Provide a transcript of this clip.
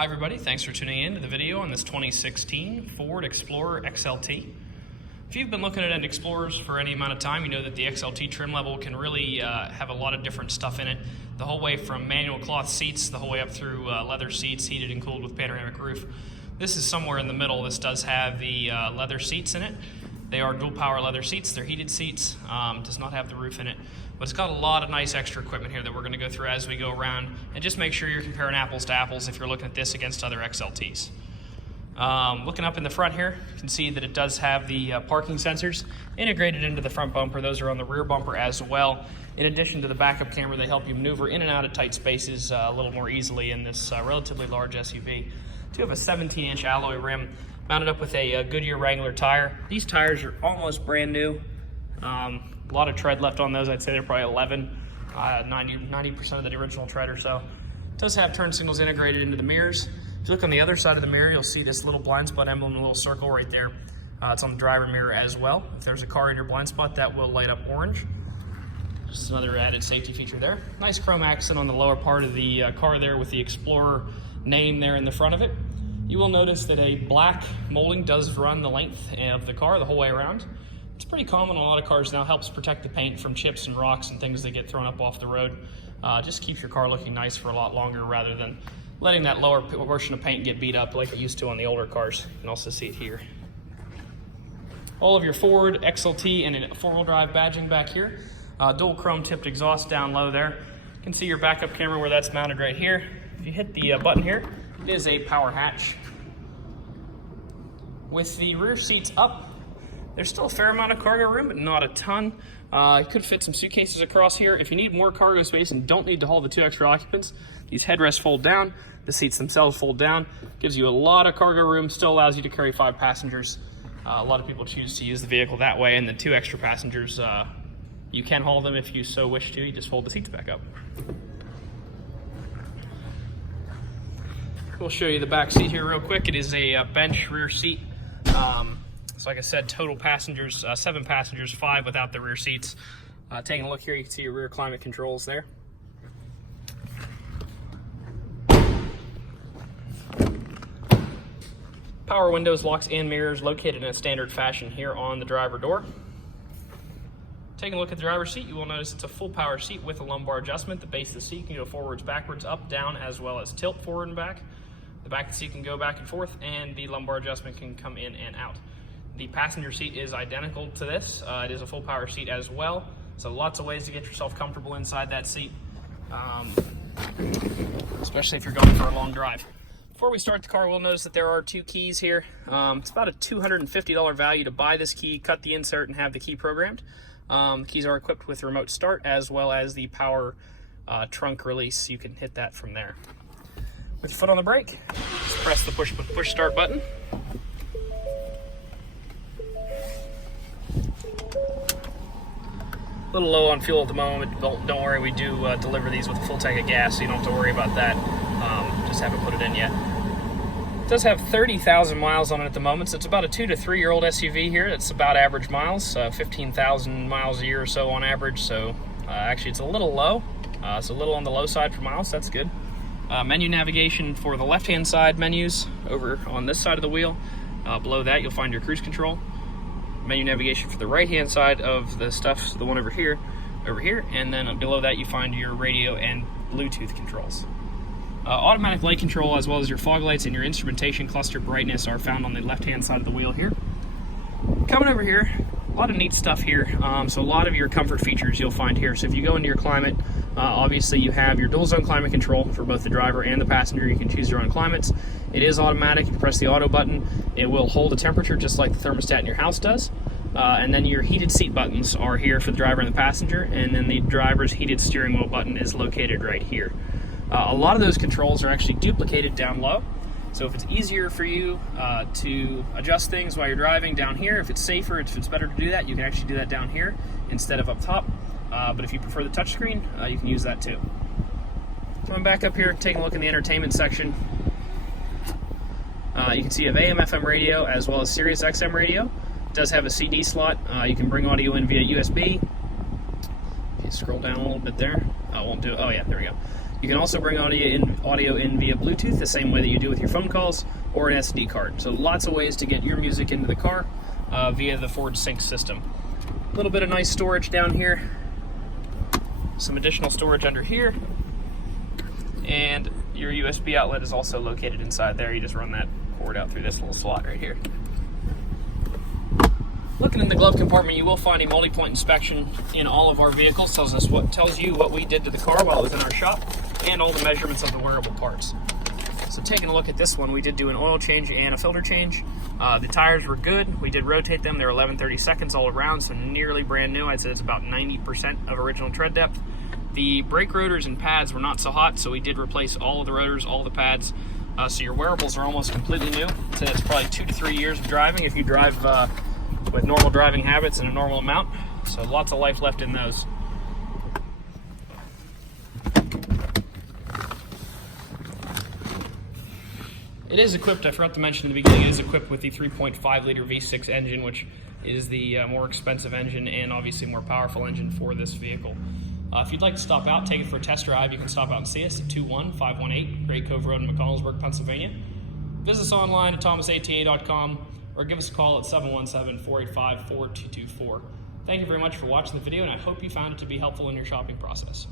Hi everybody, thanks for tuning in to the video on this 2016 Ford Explorer XLT. If you've been looking at Explorers for any amount of time, you know that the XLT trim level can really have a lot of different stuff in it. The whole way from manual cloth seats, the whole way up through leather seats, heated and cooled with panoramic roof. This is somewhere in the middle. This does have the leather seats in it. They are dual power leather seats. They're heated seats. Does not have the roof in it. But it's got a lot of nice extra equipment here that we're going to go through as we go around, and just make sure you're comparing apples to apples if you're looking at this against other XLTs. Looking up in the front here, you can see that it does have the parking sensors integrated into the front bumper. Those are on the rear bumper as well. In addition to the backup camera, they help you maneuver in and out of tight spaces a little more easily in this relatively large SUV. Do have a 17-inch alloy rim mounted up with a Goodyear Wrangler tire. These tires are almost brand new. A lot of tread left on those. I'd say they're probably 90% of the original tread or so. It does have turn signals integrated into the mirrors. If you look on the other side of the mirror, you'll see this little blind spot emblem, a little circle right there. It's on the driver mirror as well. If there's a car in your blind spot, that will light up orange. Just another added safety feature there. Nice chrome accent on the lower part of the car there with the Explorer name there in the front of it. You will notice that a black molding does run the length of the car the whole way around. It's pretty common on a lot of cars now, helps protect the paint from chips and rocks and things that get thrown up off the road. Just keeps your car looking nice for a lot longer rather than letting that lower portion of paint get beat up like it used to on the older cars. You can also see it here. All of your Ford XLT and a four-wheel drive badging back here. Dual chrome tipped exhaust down low there. You can see your backup camera where that's mounted right here. If you hit the button here, it is a power hatch. With the rear seats up, there's still a fair amount of cargo room, but not a ton. You could fit some suitcases across here. If you need more cargo space and don't need to haul the two extra occupants, these headrests fold down, the seats themselves fold down. Gives you a lot of cargo room, still allows you to carry 5 passengers. A lot of people choose to use the vehicle that way, and the 2 extra passengers, you can haul them if you so wish to. You just fold the seats back up. We'll show you the back seat here real quick. It is a bench rear seat. So like I said, total passengers, 7 passengers, 5 without the rear seats. Taking a look here, you can see your rear climate controls there. Power windows, locks, and mirrors located in a standard fashion here on the driver door. Taking a look at the driver's seat, you will notice it's a full power seat with a lumbar adjustment. The base of the seat can go forwards, backwards, up, down, as well as tilt forward and back. The back of the seat can go back and forth, and the lumbar adjustment can come in and out. The passenger seat is identical to this. It is a full power seat as well. So lots of ways to get yourself comfortable inside that seat, especially if you're going for a long drive. Before we start the car, we'll notice that there are 2 keys here. It's about a $250 value to buy this key, cut the insert, and have the key programmed. The keys are equipped with remote start as well as the power trunk release. You can hit that from there. With your foot on the brake, just press the push start button. A little low on fuel at the moment. Don't worry, we do deliver these with a full tank of gas, so you don't have to worry about that. Just haven't put it in yet. It does have 30,000 miles on it at the moment, so it's about a 2 to 3 year old SUV here. It's about average miles, 15,000 miles a year or so on average. So actually, it's a little low. It's a little on the low side for miles. That's good. Menu navigation for the left-hand side menus over on this side of the wheel. Below that, you'll find your cruise control. Menu navigation for the right-hand side of the stuff, the one over here, and then below that you find your radio and Bluetooth controls. Automatic light control as well as your fog lights and your instrumentation cluster brightness are found on the left-hand side of the wheel here. Coming over here, a lot of neat stuff here. So a lot of your comfort features you'll find here. So if you go into your climate, obviously you have your dual zone climate control for both the driver and the passenger. You can choose your own climates. It is automatic. You press the auto button. It will hold a temperature just like the thermostat in your house does. And then your heated seat buttons are here for the driver and the passenger. And then the driver's heated steering wheel button is located right here. A lot of those controls are actually duplicated down low. So if it's easier for you to adjust things while you're driving down here, if it's safer, if it's better to do that, you can actually do that down here instead of up top. But if you prefer the touchscreen, you can use that too. Coming back up here, taking a look in the entertainment section. You can see you have AM, FM radio as well as Sirius XM radio. It does have a CD slot. You can bring audio in via USB. If you scroll down a little bit there, it won't do it. Oh yeah, there we go. You can also bring audio in via Bluetooth, the same way that you do with your phone calls, or an SD card. So lots of ways to get your music into the car via the Ford Sync system. A little bit of nice storage down here, some additional storage under here, and your USB outlet is also located inside there. You just run that cord out through this little slot right here. Looking in the glove compartment, you will find a multi-point inspection in all of our vehicles. Tells you what we did to the car while it was in our shop, and all the measurements of the wearable parts. So taking a look at this one, we did do an oil change and a filter change. The tires were good. We did rotate them. They're 11/32 all around, so nearly brand new. I'd say it's about 90% of original tread depth. The brake rotors and pads were not so hot, so we did replace all of the rotors, all the pads. So your wearables are almost completely new. So it's probably 2 to 3 years of driving if you drive with normal driving habits and a normal amount. So lots of life left in those. It is equipped, I forgot to mention in the beginning, it is equipped with the 3.5 liter V6 engine, which is the more expensive engine and obviously more powerful engine for this vehicle. If you'd like to stop out, take it for a test drive, you can stop out and see us at 21518 Great Cove Road in McConnellsburg, Pennsylvania. Visit us online at thomasata.com or give us a call at 717-485-4224. Thank you very much for watching the video, and I hope you found it to be helpful in your shopping process.